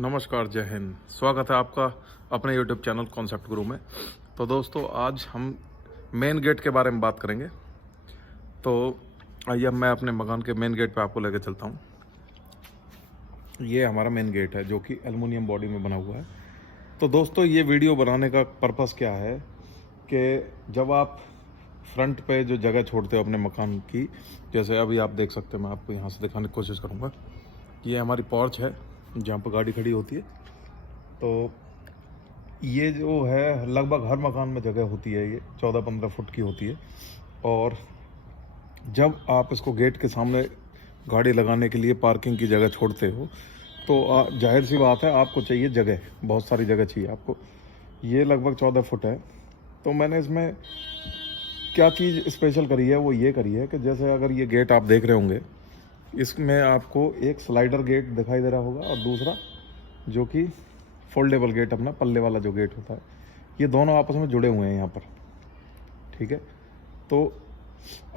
नमस्कार, जय हिंद। स्वागत है आपका अपने YouTube चैनल कॉन्सेप्ट गुरु में। तो दोस्तों, आज हम मेन गेट के बारे में बात करेंगे। तो आइए मैं अपने मकान के मेन गेट पे आपको लेकर चलता हूँ। ये हमारा मेन गेट है जो कि एल्युमिनियम बॉडी में बना हुआ है। तो दोस्तों, ये वीडियो बनाने का पर्पस क्या है कि जब आप फ्रंट पे जो जगह छोड़ते हो अपने मकान की, जैसे अभी आप देख सकते हैं, मैं आपको यहाँ से दिखाने की कोशिश करूँगा। ये हमारी पोर्च है जहाँ पर गाड़ी खड़ी होती है। तो ये जो है लगभग हर मकान में जगह होती है, ये 14-15 फुट की होती है। और जब आप इसको गेट के सामने गाड़ी लगाने के लिए पार्किंग की जगह छोड़ते हो तो जाहिर सी बात है आपको चाहिए जगह, बहुत सारी जगह चाहिए आपको। ये लगभग 14 फुट है। तो मैंने इसमें क्या चीज़ स्पेशल करी है, वो ये करी है कि जैसे अगर ये गेट आप देख रहे होंगे, इसमें आपको एक स्लाइडर गेट दिखाई दे रहा होगा और दूसरा जो कि फोल्डेबल गेट, अपना पल्ले वाला जो गेट होता है। ये दोनों आपस में जुड़े हुए हैं यहाँ पर, ठीक है। तो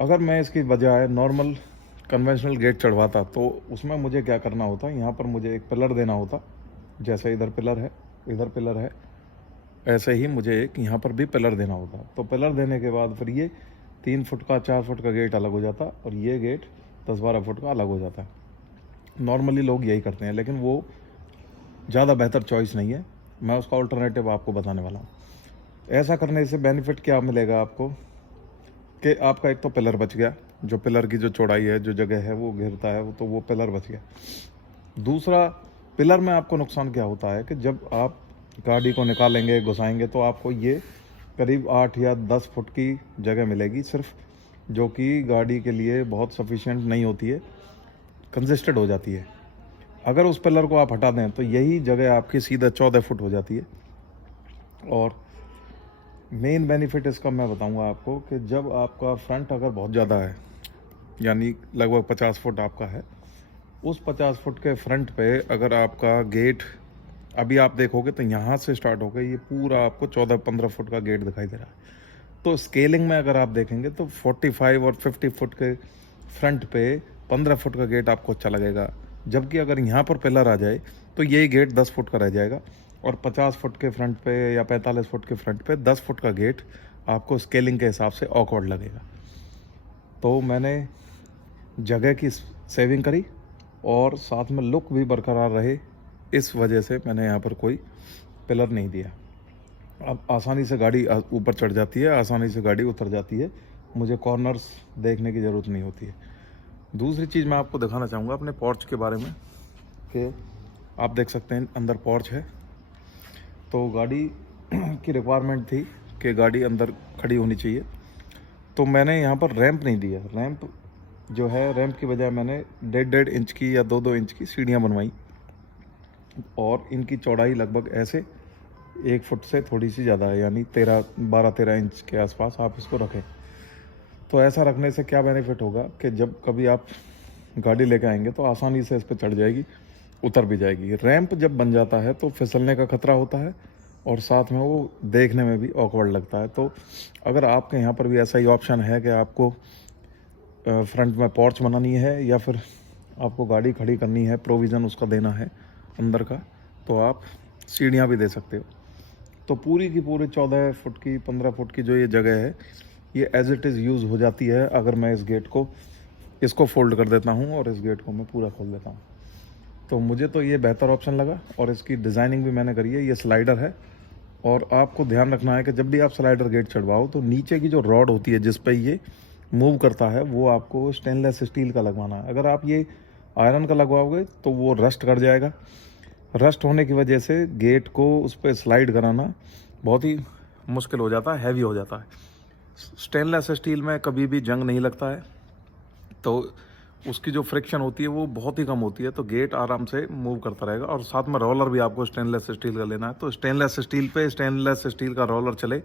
अगर मैं इसकी बजाय नॉर्मल कन्वेंशनल गेट चढ़वाता तो उसमें मुझे क्या करना होता, यहाँ पर मुझे एक पिलर देना होता। जैसे इधर पिलर है, इधर पिलर है, ऐसे ही मुझे एक यहाँ पर भी पिलर देना होता। तो पिलर देने के बाद फिर ये 3 फुट का 4 फुट का गेट अलग हो जाता और ये गेट 10-12 फुट का अलग हो जाता है। नॉर्मली लोग यही करते हैं, लेकिन वो ज़्यादा बेहतर चॉइस नहीं है। मैं उसका अल्टरनेटिव आपको बताने वाला हूँ। ऐसा करने से बेनिफिट क्या मिलेगा आपको कि आपका एक तो पिलर बच गया, जो पिलर की जो चौड़ाई है, जो जगह है वो घेरता है, तो वो पिलर बच गया। दूसरा, पिलर में आपको नुकसान क्या होता है कि जब आप गाड़ी को निकालेंगे, घुसाएंगे, तो आपको ये करीब 8 या 10 फुट की जगह मिलेगी सिर्फ, जो कि गाड़ी के लिए बहुत सफिशिएंट नहीं होती है, कंजेस्टेड हो जाती है। अगर उस पिलर को आप हटा दें तो यही जगह आपकी सीधा 14 फुट हो जाती है। और मेन बेनिफिट इसका मैं बताऊंगा आपको कि जब आपका फ्रंट अगर बहुत ज़्यादा है, यानी लगभग 50 फुट आपका है, उस 50 फुट के फ्रंट पे अगर आपका गेट, अभी आप देखोगे तो यहाँ से स्टार्ट होकर ये पूरा आपको 14-15 फुट का गेट दिखाई दे रहा है। तो स्केलिंग में अगर आप देखेंगे तो 45 और 50 फुट के फ्रंट पे 15 फुट का गेट आपको अच्छा लगेगा। जबकि अगर यहाँ पर पिलर आ जाए तो यही गेट 10 फुट का रह जाएगा और 50 फुट के फ्रंट पे या 45 फुट के फ्रंट पे 10 फुट का गेट आपको स्केलिंग के हिसाब से ऑकवर्ड लगेगा। तो मैंने जगह की सेविंग करी और साथ में लुक भी बरकरार रहे, इस वजह से मैंने यहाँ पर कोई पिलर नहीं दिया। अब आसानी से गाड़ी ऊपर चढ़ जाती है, आसानी से गाड़ी उतर जाती है, मुझे कॉर्नर्स देखने की ज़रूरत नहीं होती है। दूसरी चीज़ मैं आपको दिखाना चाहूँगा अपने पोर्च के बारे में कि आप देख सकते हैं अंदर पोर्च है। तो गाड़ी की रिक्वायरमेंट थी कि गाड़ी अंदर खड़ी होनी चाहिए, तो मैंने यहाँ पर रैंप नहीं दिया। रैंप जो है, रैंप की बजाय मैंने 1.5 इंच की या 2-2 इंच की सीढ़ियाँ बनवाई और इनकी चौड़ाई लगभग ऐसे 1 फुट से थोड़ी सी ज़्यादा है, यानी 12-13 इंच के आसपास आप इसको रखें। तो ऐसा रखने से क्या बेनिफिट होगा कि जब कभी आप गाड़ी लेके आएंगे तो आसानी से इस पर चढ़ जाएगी, उतर भी जाएगी। रैंप जब बन जाता है तो फिसलने का खतरा होता है और साथ में वो देखने में भी ऑकवर्ड लगता है। तो अगर आपके यहाँ पर भी ऐसा ही ऑप्शन है कि आपको फ्रंट में पोर्च बनानी है या फिर आपको गाड़ी खड़ी करनी है, प्रोविज़न उसका देना है अंदर का, तो आप सीढ़ियाँ भी दे सकते हो। तो पूरी की पूरी 14 फुट की 15 फुट की जो ये जगह है, ये एज इट इज़ यूज़ हो जाती है अगर मैं इस गेट को, इसको फोल्ड कर देता हूँ और इस गेट को मैं पूरा खोल देता हूँ। तो मुझे तो ये बेहतर ऑप्शन लगा और इसकी डिज़ाइनिंग भी मैंने करी है। ये स्लाइडर है और आपको ध्यान रखना है कि जब भी आप स्लाइडर गेट चढ़वाओ तो नीचे की जो रॉड होती है जिस पे ये मूव करता है, वो आपको स्टेनलेस स्टील का लगवाना है। अगर आप ये आयरन का लगवाओगे तो वो रस्ट कर जाएगा। रस्ट होने की वजह से गेट को उस पर स्लाइड कराना बहुत ही मुश्किल हो जाता है, हैवी हो जाता है। स्टेनलेस स्टील में कभी भी जंग नहीं लगता है, तो उसकी जो फ्रिक्शन होती है वो बहुत ही कम होती है, तो गेट आराम से मूव करता रहेगा। और साथ में रोलर भी आपको स्टेनलेस स्टील का लेना है, तो स्टेनलेस स्टील पे स्टेनलेस स्टील का रोलर चले,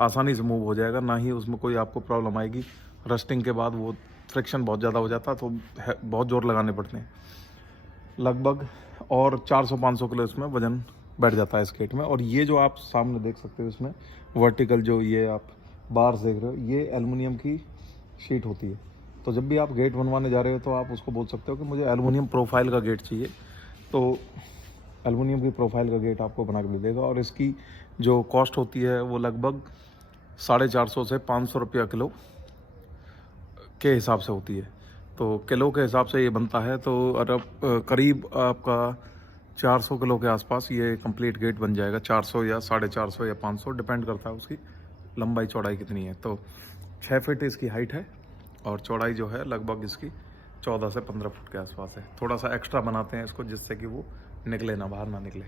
आसानी से मूव हो जाएगा, ना ही उसमें कोई आपको प्रॉब्लम आएगी। रस्टिंग के बाद वो फ्रिक्शन बहुत ज़्यादा हो जाता है, तो बहुत ज़ोर लगाने पड़ते हैं लगभग, और 400-500 किलो इसमें वजन बैठ जाता है इस गेट में। और ये जो आप सामने देख सकते हो, इसमें वर्टिकल जो ये आप बार्स देख रहे हो, ये एल्युमिनियम की शीट होती है। तो जब भी आप गेट बनवाने जा रहे हो तो आप उसको बोल सकते हो कि मुझे एल्युमिनियम प्रोफाइल का गेट चाहिए। तो एल्युमिनियम की प्रोफाइल का गेट आपको बना के मिलेगा। और इसकी जो कॉस्ट होती है वो लगभग 450 से 500 रुपया किलो के हिसाब से होती है। तो किलो के हिसाब से ये बनता है, तो अरब करीब आपका 400 किलो के आसपास ये कंप्लीट गेट बन जाएगा। 400 या 450 या 500 डिपेंड करता है उसकी लंबाई चौड़ाई कितनी है। तो 6 फीट इसकी हाइट है और चौड़ाई जो है लगभग इसकी 14 से 15 फुट के आसपास है। थोड़ा सा एक्स्ट्रा बनाते हैं इसको जिससे कि वो निकले ना, बाहर ना निकले।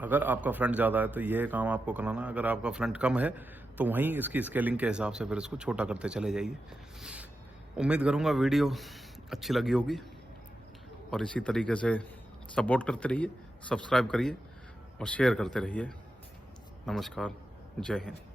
अगर आपका फ्रंट ज़्यादा है तो ये काम आपको कराना, अगर आपका फ्रंट कम है तो वहीं इसकी स्केलिंग के हिसाब से फिर इसको छोटा करते चले जाइए। उम्मीद करूँगा वीडियो अच्छी लगी होगी और इसी तरीके से सपोर्ट करते रहिए, सब्सक्राइब करिए और शेयर करते रहिए। नमस्कार, जय हिंद।